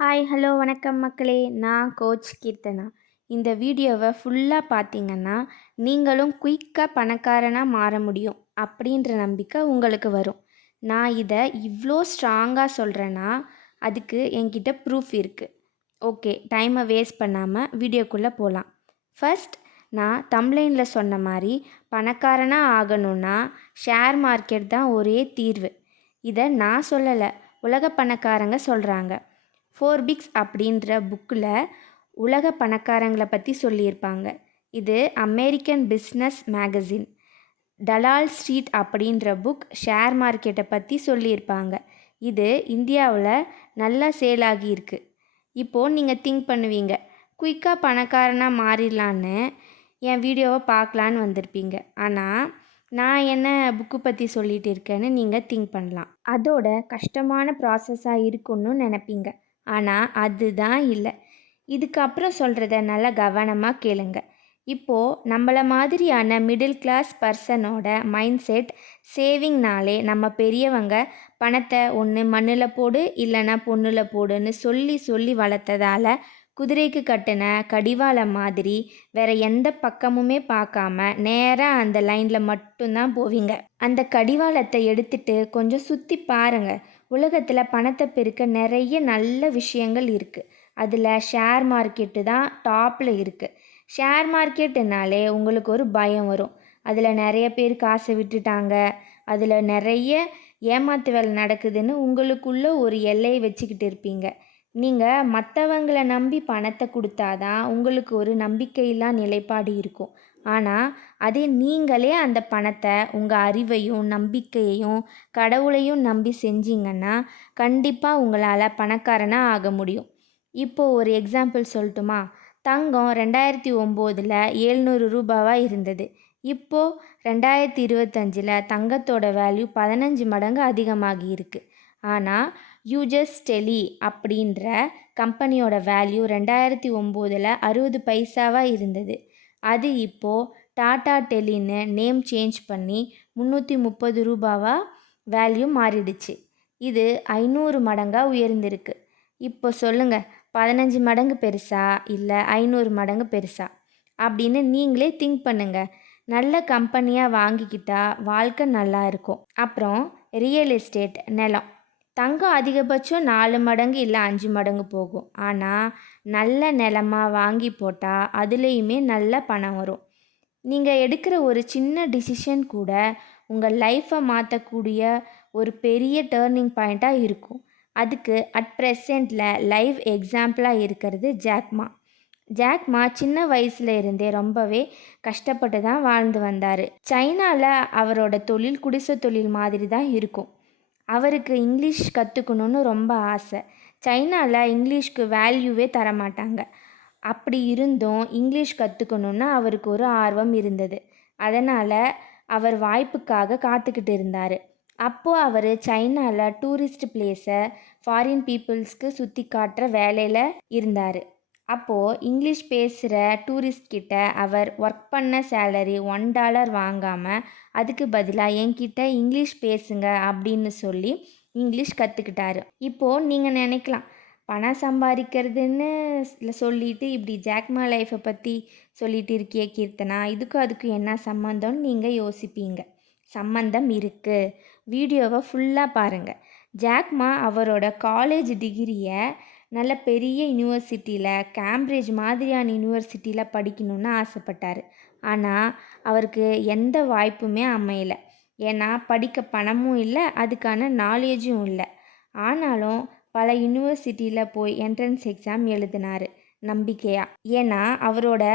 Hi hello வணக்கம் மக்களே. நான் கோச் கீர்த்தனா. இந்த வீடியோவை ஃபுல்லாக பார்த்தீங்கன்னா நீங்களும் குயிக்காக பணக்காரனாக மாற முடியும் அப்படின்ற நம்பிக்கை உங்களுக்கு வரும். நான் இதை இவ்வளோ ஸ்ட்ராங்காக சொல்கிறேன்னா அதுக்கு என்கிட்ட ப்ரூஃப் இருக்குது. ஓகே, டைமை வேஸ்ட் பண்ணாமல் வீடியோக்குள்ளே போகலாம். ஃபர்ஸ்ட், நான் தம்ப்லைனில் சொன்ன மாதிரி பணக்காரனாக ஆகணும்னா ஷேர் மார்க்கெட் தான் ஒரே தீர்வு. இதை நான் சொல்லலை, உலக பணக்காரங்க சொல்கிறாங்க. ஃபோர்பிக்ஸ் அப்படின்ற புக்கில் உலக பணக்காரங்களை பற்றி சொல்லியிருப்பாங்க. இது அமெரிக்கன் பிஸ்னஸ் மேகசின். டலால் ஸ்ட்ரீட் அப்படின்ற புக் ஷேர் மார்க்கெட்டை பற்றி சொல்லியிருப்பாங்க. இது இந்தியாவில் நல்லா சேல் ஆகியிருக்கு. இப்போது நீங்கள் திங்க் பண்ணுவீங்க, குயிக்காக பணக்காரனாக மாறிடலான்னு என் வீடியோவை பார்க்கலான்னு வந்திருப்பீங்க. ஆனால் நான் என்ன புக்கு பற்றி சொல்லிகிட்டு இருக்கேன்னு நீங்கள் திங்க் பண்ணலாம். அதோட கஷ்டமான ப்ராசஸாக இருக்குன்னு நினைப்பீங்க. ஆனால் அதுதான் இல்லை. இதுக்கப்புறம் சொல்கிறத நல்லா கவனமாக கேளுங்க. இப்போது நம்மள மாதிரியான மிடில் கிளாஸ் பர்சனோட மைண்ட் செட் சேவிங்னாலே நம்ம பெரியவங்க பணத்தை ஒன்று மண்ணில் போடு இல்லைன்னா பொண்ணில் போடுன்னு சொல்லி சொல்லி வளர்த்ததால் குதிரைக்கு கட்டின கடிவாளம் மாதிரி வேற எந்த பக்கமுமே பார்க்காம நேராக அந்த லைனில் மட்டும்தான் போவீங்க. அந்த கடிவாளத்தை எடுத்துட்டு கொஞ்சம் சுற்றி பாருங்க. உலகத்தில் பணத்தை பெருக்க நிறைய நல்ல விஷயங்கள் இருக்குது. அதில் ஷேர் மார்க்கெட்டு தான் டாப்பில் இருக்குது. ஷேர் மார்க்கெட்டுனாலே உங்களுக்கு ஒரு பயம் வரும். அதில் நிறைய பேர் காசை விட்டுட்டாங்க, அதில் நிறைய ஏமாத்து வேலை நடக்குதுன்னு உங்களுக்குள்ள ஒரு எல்லையை வச்சுக்கிட்டு இருப்பீங்க. நீங்கள் மற்றவங்களை நம்பி பணத்தை கொடுத்தாதான் உங்களுக்கு ஒரு நம்பிக்கையில்லா நிலைப்பாடு இருக்கும். ஆனால் அதே நீங்களே அந்த பணத்தை உங்கள் அறிவையும் நம்பிக்கையையும் கடவுளையும் நம்பி செஞ்சீங்கன்னா கண்டிப்பாக உங்களால் பணக்காரனாக ஆக முடியும். இப்போது ஒரு எக்ஸாம்பிள் சொல்லட்டுமா? தங்கம் 2009 700 இருந்தது. இப்போது 2025 தங்கத்தோட வேல்யூ 15 மடங்கு அதிகமாகி இருக்கு. ஆனால் யூஜஸ் டெலி அப்படின்ற கம்பெனியோட வேல்யூ 2009 60 பைசாவாக இருந்தது. அது இப்போது டாடா டெலின்னு நேம் சேஞ்ச் பண்ணி 330 வேல்யூ மாறிடுச்சு. இது 500 மடங்காக உயர்ந்திருக்கு. இப்போ சொல்லுங்கள், 15 மடங்கு பெருசா இல்லை 500 மடங்கு பெருசா அப்படின்னு நீங்களே திங்க் பண்ணுங்கள். நல்ல கம்பெனியாக வாங்கிக்கிட்டா வாழ்க்கை நல்லா இருக்கும். அப்புறம் ரியல் எஸ்டேட், நிலம். தங்கம் அதிகபட்சம் 4 மடங்கு இல்லை 5 மடங்கு போகும். ஆனால் நல்ல நிலமாக வாங்கி போட்டால் அதுலேயுமே நல்ல பணம் வரும். நீங்கள் எடுக்கிற ஒரு சின்ன டிசிஷன் கூட உங்கள் லைஃப்பை மாற்றக்கூடிய ஒரு பெரிய டேர்னிங் பாயிண்ட்டாக இருக்கும். அதுக்கு அட் ப்ரெசண்ட்டில் லைவ் எக்ஸாம்பிளாக இருக்கிறது ஜாக்மா. ஜாக்மா சின்ன வயசுல இருந்தே ரொம்பவே கஷ்டப்பட்டு தான் வாழ்ந்து வந்தார். சைனாவில் அவரோட தொழில் குடிசை தொழில் மாதிரி தான் இருக்கும். அவருக்கு இங்கிலீஷ் கற்றுக்கணுன்னு ரொம்ப ஆசை. சைனாவில் இங்கிலீஷ்க்கு வேல்யூவே தரமாட்டாங்க. அப்படி இருந்தும் இங்கிலீஷ் கற்றுக்கணுன்னு அவருக்கு ஒரு ஆர்வம் இருந்தது. அதனால் அவர் வாய்ப்புக்காக காத்துக்கிட்டு இருந்தார். அப்போது அவர் சைனாவில் டூரிஸ்ட் பிளேஸை ஃபாரின் பீப்புள்ஸ்க்கு சுற்றி காட்டுற வேலையில் இருந்தார். அப்போது இங்கிலீஷ் பேசுகிற டூரிஸ்ட் கிட்ட அவர் ஒர்க் பண்ண சேலரி $1 வாங்காமல் அதுக்கு பதிலாக என்கிட்ட இங்கிலீஷ் பேசுங்க அப்படின்னு சொல்லி இங்கிலீஷ் கற்றுக்கிட்டாரு. இப்போது நீங்கள் நினைக்கலாம், பணம் சம்பாதிக்கிறதுன்னு சொல்லிட்டு இப்படி ஜாக்மா லைஃப்பை பற்றி சொல்லிட்டு இருக்கிய கீர்த்தனா, இதுக்கும் அதுக்கும் என்ன சம்மந்தம்னு நீங்கள் யோசிப்பீங்க. சம்மந்தம் இருக்குது. வீடியோவை ஃபுல்லாக பாருங்கள். ஜாக்மா அவரோட காலேஜ் டிகிரியை நல்ல பெரிய யூனிவர்சிட்டியில், கேம்பிரிட்ஜ் மாதிரியான யூனிவர்சிட்டியில் படிக்கணும்னு ஆசைப்பட்டார். ஆனால் அவருக்கு எந்த வாய்ப்புமே அமையலை. ஏன்னா படிக்க பணமும் இல்லை, அதுக்கான நாலேஜும் இல்லை. ஆனாலும் பல யூனிவர்சிட்டியில் போய் என்ட்ரன்ஸ் எக்ஸாம் எழுதினார் நம்பிக்கையாக. ஏன்னா அவரோட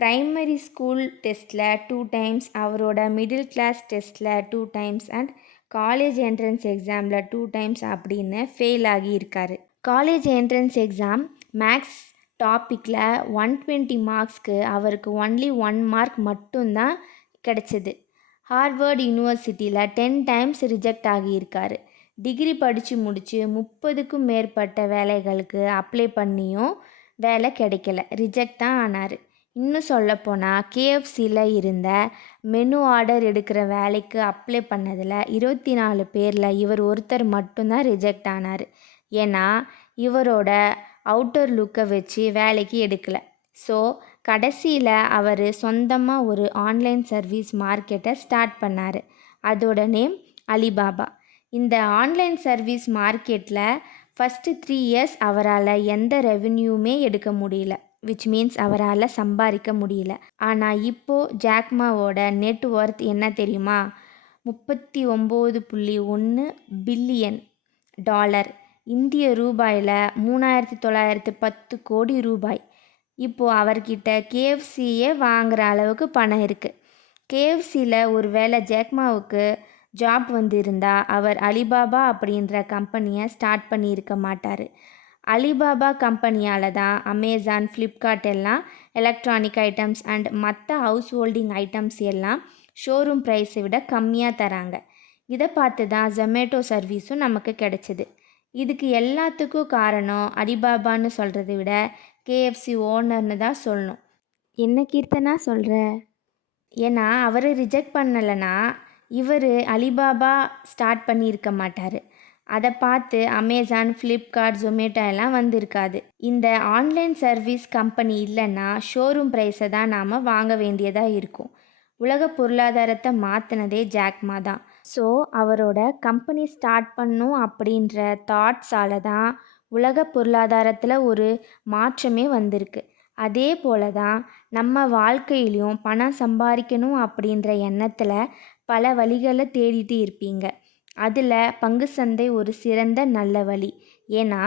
ப்ரைமரி ஸ்கூல் டெஸ்ட்டில் 2 டைம்ஸ், அவரோட மிடில் கிளாஸ் டெஸ்ட்டில் 2 டைம்ஸ் அண்ட் காலேஜ் என்ட்ரன்ஸ் எக்ஸாமில் 2 டைம்ஸ் அப்படின்னு ஃபெயில் ஆகியிருக்காரு. காலேஜ் என்ட்ரன்ஸ் எக்ஸாம் மேக்ஸ் டாப்பிக்கில் 120 மார்க்ஸ்க்கு அவருக்கு ஒன்லி 1 மார்க் மட்டும்தான் கிடச்சிது. ஹார்வர்ட் யூனிவர்சிட்டியில் 10 டைம்ஸ் ரிஜெக்ட் ஆகியிருக்காரு. டிகிரி படித்து முடித்து 30க்கும் மேற்பட்ட வேலைகளுக்கு அப்ளை பண்ணியும் வேலை கிடைக்கல, ரிஜெக்ட் தான் ஆனார். இன்னும் சொல்லப்போனால் கேஎஃப்சியில் இருந்த மெனு ஆர்டர் எடுக்கிற வேலைக்கு அப்ளை பண்ணதில் 24 பேரில் இவர் ஒருத்தர் மட்டும்தான் ரிஜெக்ட் ஆனார். ஏன்னா இவரோட அவுட்டர் லுக்கை வச்சு வேலைக்கு எடுக்கலை. ஸோ கடைசியில் அவர் சொந்தமாக ஒரு ஆன்லைன் சர்வீஸ் மார்க்கெட்டை ஸ்டார்ட் பண்ணார். அதோட நேம் அலிபாபா. இந்த ஆன்லைன் சர்வீஸ் மார்க்கெட்டில் ஃபஸ்ட்டு 3 இயர்ஸ் அவரால் எந்த ரெவென்யூமே எடுக்க முடியல, விச் மீன்ஸ் அவரால் சம்பாதிக்க முடியல. ஆனால் இப்போது ஜாக்மாவோட நெட் ஒர்த் என்ன தெரியுமா? 39.1 பில்லியன் டாலர், இந்திய ரூபாயில் 3910 கோடி ரூபாய். இப்போது அவர்கிட்ட கேஎஃப்சியே வாங்குகிற அளவுக்கு பணம் இருக்குது. கேஎஃப்சியில் ஒரு வேளை ஜாக்மாவுக்கு ஜாப் வந்திருந்தா அவர் அலிபாபா அப்படின்ற கம்பெனியை ஸ்டார்ட் பண்ணியிருக்க மாட்டார். அலிபாபா கம்பெனியால் தான் அமேசான், ஃப்ளிப்கார்ட் எல்லாம் எலக்ட்ரானிக் ஐட்டம்ஸ் அண்ட் மற்ற ஹவுஸ் ஹோல்டிங் ஐட்டம்ஸ் எல்லாம் ஷோரூம் ப்ரைஸை விட கம்மியாக தராங்க. இதை பார்த்து தான் ஜொமேட்டோ சர்வீஸும் நமக்கு கிடைச்சிது. இதுக்கு எல்லாத்துக்கும் காரணம் அலிபாபான்னு சொல்கிறத விட கேஎஃப்சி ஓனர்னு தான் சொல்லணும். என்ன கீர்த்தனா சொல்கிற? ஏன்னா அவர் ரிஜெக்ட் பண்ணலைன்னா இவர் அலிபாபா ஸ்டார்ட் பண்ணியிருக்க மாட்டார். அதை பார்த்து அமேசான், ஃப்ளிப்கார்ட், ஜொமேட்டோ எல்லாம் வந்திருக்காது. இந்த ஆன்லைன் சர்வீஸ் கம்பெனி இல்லைன்னா ஷோரூம் ப்ரைஸை தான் நாம் வாங்க வேண்டியதாக இருக்கும். உலக பொருளாதாரத்தை மாற்றினதே ஜாக்மா தான். ஸோ அவரோட கம்பெனி ஸ்டார்ட் பண்ணும் அப்படின்ற தாட்ஸால் தான் உலக பொருளாதாரத்தில் ஒரு மாற்றமே வந்திருக்கு. அதே போல தான் நம்ம வாழ்க்கையிலையும் பணம் சம்பாதிக்கணும் அப்படின்ற எண்ணத்தில் பல வழிகளை தேடிட்டு இருப்பீங்க. அதில் பங்கு சந்தை ஒரு சிறந்த நல்ல வழி. ஏன்னா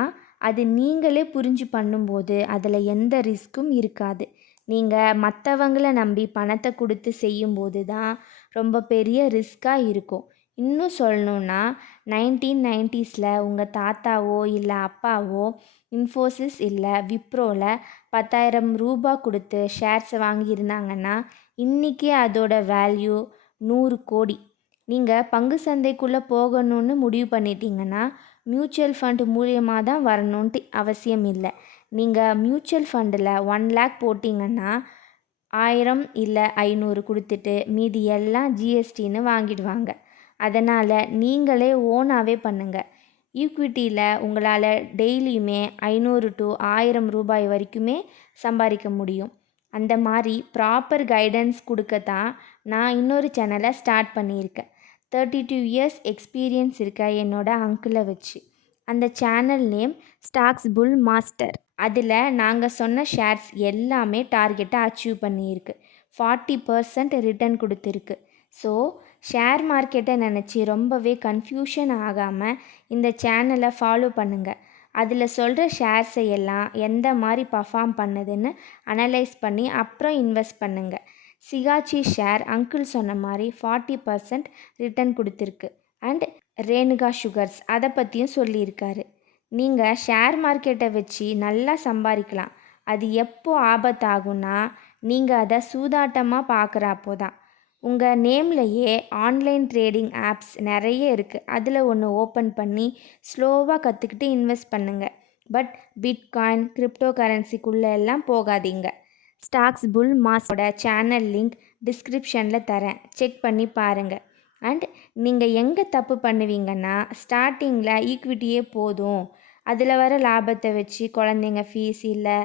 அது நீங்களே புரிஞ்சு பண்ணும்போது அதில் எந்த ரிஸ்க்கும் இருக்காது. நீங்கள் மற்றவங்களை நம்பி பணத்தை கொடுத்து செய்யும்போது தான் ரொம்ப பெரிய ரிஸ்க்காக இருக்கும். இன்னும் சொல்லணுன்னா 1990s உங்கள் தாத்தாவோ இல்லை அப்பாவோ இன்ஃபோசிஸ் இல்லை விப்ரோவில் 10,000 ரூபா கொடுத்து ஷேர்ஸ் வாங்கியிருந்தாங்கன்னா இன்றைக்கி அதோட வேல்யூ 100 கோடி. நீங்கள் பங்கு சந்தைக்குள்ளே போகணும்னு முடிவு பண்ணிட்டீங்கன்னா மியூச்சுவல் ஃபண்ட் மூலியமாக தான் வரணுன்ட்டு அவசியம் இல்லை. நீங்கள் மியூச்சுவல் ஃபண்டில் 1 lakh போட்டிங்கன்னா 1000 இல்லை 500 கொடுத்துட்டு மீதி எல்லாம் ஜிஎஸ்டின்னு வாங்கிடுவாங்க. அதனால் நீங்களே ஓனாகவே பண்ணுங்கள். ஈக்விட்டியில் உங்களால் டெய்லியுமே 500 to 1000 ரூபாய் வரைக்குமே சம்பாதிக்க முடியும். அந்த மாதிரி ப்ராப்பர் கைடன்ஸ் கொடுக்கத்தான் நான் இன்னொரு சேனலை ஸ்டார்ட் பண்ணியிருக்கேன். 32 இயர்ஸ் எக்ஸ்பீரியன்ஸ் இருக்க என்னோட அங்கிளை வச்சு. அந்த சேனல் நேம் ஸ்டாக்ஸ் புல் மாஸ்டர். அதில் நாங்கள் சொன்ன ஷேர்ஸ் எல்லாமே டார்கெட்டை அச்சீவ் பண்ணியிருக்கு. 40% ரிட்டர்ன் கொடுத்துருக்கு. ஸோ ஷேர் மார்க்கெட்டை நினச்சி ரொம்பவே கன்ஃபியூஷன் ஆகாமல் இந்த சேனலை ஃபாலோ பண்ணுங்கள். அதில் சொல்கிற ஷேர்ஸை எல்லாம் எந்த மாதிரி பர்ஃபார்ம் பண்ணுதுன்னு அனலைஸ் பண்ணி அப்புறம் இன்வெஸ்ட் பண்ணுங்கள். சிகாச்சி ஷேர் அங்கிள் சொன்ன மாதிரி 40% ரிட்டர்ன் கொடுத்துருக்கு. அண்ட் ரேணுகா சுகர்ஸ் அதை பற்றியும் சொல்லியிருக்காரு. நீங்கள் ஷேர் மார்க்கெட்டை வச்சு நல்லா சம்பாதிக்கலாம். அது எப்போ ஆபத்தாகும்னா நீங்கள் அதை சூதாட்டமாக பார்க்குறப்போ தான். உங்கள் நேம்லையே ஆன்லைன் ட்ரேடிங் ஆப்ஸ் நிறைய இருக்குது. அதில் ஒன்று ஓப்பன் பண்ணி ஸ்லோவாக கற்றுக்கிட்டு இன்வெஸ்ட் பண்ணுங்கள். பட் பிட்காயின், கிரிப்டோ கரன்சிக்குள்ளே எல்லாம் போகாதீங்க. ஸ்டாக்ஸ் புல் மாஸோட சேனல் லிங்க் டிஸ்கிரிப்ஷனில் தரேன், செக் பண்ணி பாருங்கள். அண்ட் நீங்கள் எங்கே தப்பு பண்ணுவீங்கன்னா ஸ்டார்டிங்கில் ஈக்விட்டியே போதும், அதில் வர லாபத்தை வச்சு குழந்தைங்க ஃபீஸ் இல்லை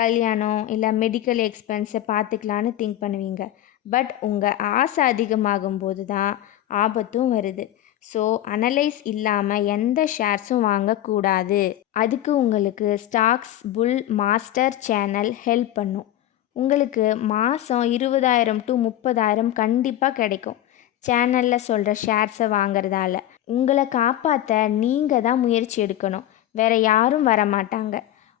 கல்யாணம் இல்லை மெடிக்கல் எக்ஸ்பென்ஸை பார்த்துக்கலான்னு திங்க் பண்ணுவீங்க. பட் உங்கள் ஆசை அதிகமாகும் போது தான் ஆபத்தும் வருது. ஸோ அனலைஸ் இல்லாமல் எந்த ஷேர்ஸும் வாங்கக்கூடாது. அதுக்கு உங்களுக்கு ஸ்டாக்ஸ் புல் மாஸ்டர் சேனல் ஹெல்ப் பண்ணும். உங்களுக்கு மாதம் 20,000 to 30,000 கண்டிப்பாக கிடைக்கும் சேனலில் சொல்கிற ஷேர்ஸை வாங்குறதால. உங்களை காப்பாற்ற நீங்கள் தான் முயற்சி எடுக்கணும், வேறு யாரும் வரமாட்டாங்க.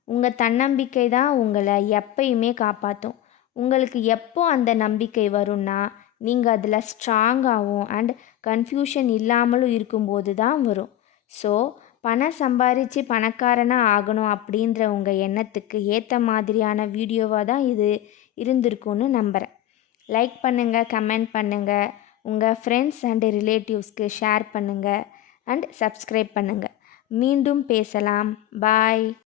உங்கள் தன்னம்பிக்கை தான் உங்களை எப்பயுமே காப்பாற்றும். உங்களுக்கு எப்போ அந்த நம்பிக்கை வரும்னா நீங்கள் அதில் ஸ்ட்ராங்காகவும் அண்ட் கன்ஃபியூஷன் இல்லாமலும் இருக்கும்போது தான் வரும். ஸோ பணம் சம்பாதிச்சு பணக்காரனாக ஆகணும் அப்படின்ற உங்கள் எண்ணத்துக்கு ஏற்ற மாதிரியான வீடியோவாக தான் இது இருந்திருக்கும்னு நம்புகிறேன். லைக் பண்ணுங்கள், கமெண்ட் பண்ணுங்கள், உங்கள் ஃப்ரெண்ட்ஸ் அண்ட் ரிலேட்டிவ்ஸ்க்கு ஷேர் பண்ணுங்கள் அண்ட் சப்ஸ்கிரைப் பண்ணுங்கள். மீண்டும் பேசலாம். பாய்.